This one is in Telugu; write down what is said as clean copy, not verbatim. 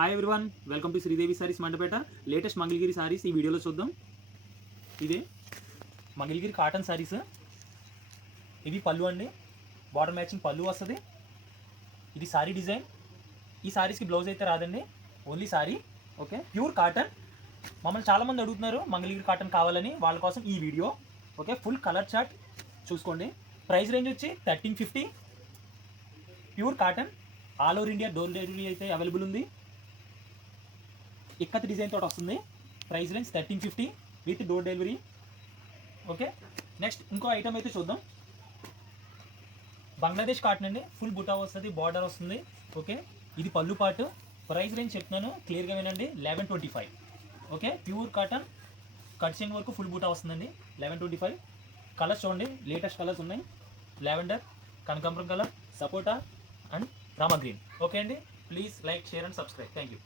Hi everyone, welcome to Sridevi saris Mandapeta. Latest Mangalagiri saris ఈ వీడియోలో చూద్దాం. ఇదే మంగళగిరి కాటన్ సారీస్. ఇవి పళ్ళు అండి, బార్డర్ మ్యాచింగ్ పళ్ళు వస్తుంది. ఇది సారీ డిజైన్. ఈ సారీస్కి బ్లౌజ్ అయితే రాదండి, only sorry. Okay, pure cotton. మమ్మల్ని చాలామంది అడుగుతున్నారు మంగళగిరి కాటన్ కావాలని, వాళ్ళ కోసం ఈ video. Okay, full colour chart చూసుకోండి. ప్రైస్ రేంజ్ వచ్చి 1350. Pure cotton, all over India door delivery అయితే అవైలబుల్ ఉంది. ఇక్కత్ డిజైన్ తోటి వస్తుంది. Price range 1350 with door delivery. Okay, next ఇంకో ఐటమ్ అయితే చూద్దాం. బంగ్లాదేశ్ కాటన్ అండి, ఫుల్ బుటా వస్తుంది, బార్డర్ వస్తుంది. ఓకే, ఇది పళ్ళు పాటు. ప్రైస్ రేంజ్ చెప్తున్నాను, క్లియర్గా వినండి, 1125. ఓకే, ప్యూర్ కాటన్, కట్ చెంగ్ వరకు ఫుల్ బుటా వస్తుందండి. 1125. కలర్స్ చూడండి, లేటెస్ట్ కలర్స్ ఉన్నాయి. లావెండర్, కనకాంబరం colour, sapota and Rama green. Okay అండి, please like, share and subscribe. Thank you.